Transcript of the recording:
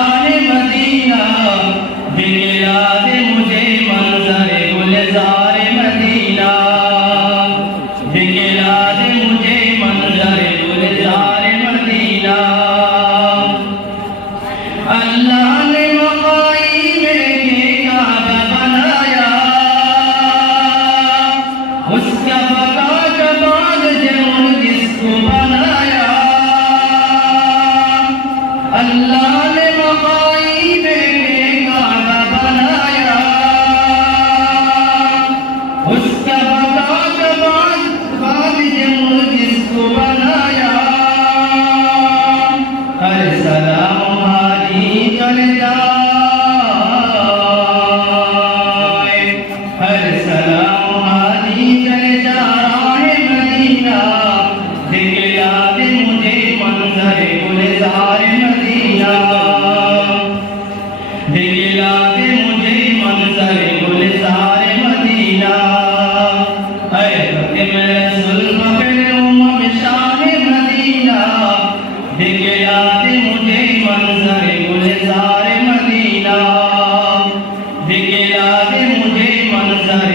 शान मदीना, दिखला दे मुझे मंज़र गुलज़ार मदीना, दिखला दे मुझे मंज़र गुलज़ार मदीना। अल्लाह ने मकाई में काबा बनाया, उसका पता जमाल जरूर जिसको बनाया। अल्लाह ने मकाई में काबा बनाया, उसका पता जमाल जरूर जिसको बनाया। हर सलाम हमारी चल जाए, हर सलाम हमारी चल जाए मदीना, दिखला दे मुझे मंज़र गुलज़ार मदीना, दिखला दे मुझे मंज़र गुलज़ार मदीना। ऐ फ़ातिमा रसूल फ़ख्र उम्म शाह मदीना, दिखला दे मुझे मंज़र गुलज़ार मदीना, दिखला दे मुझे मंज़र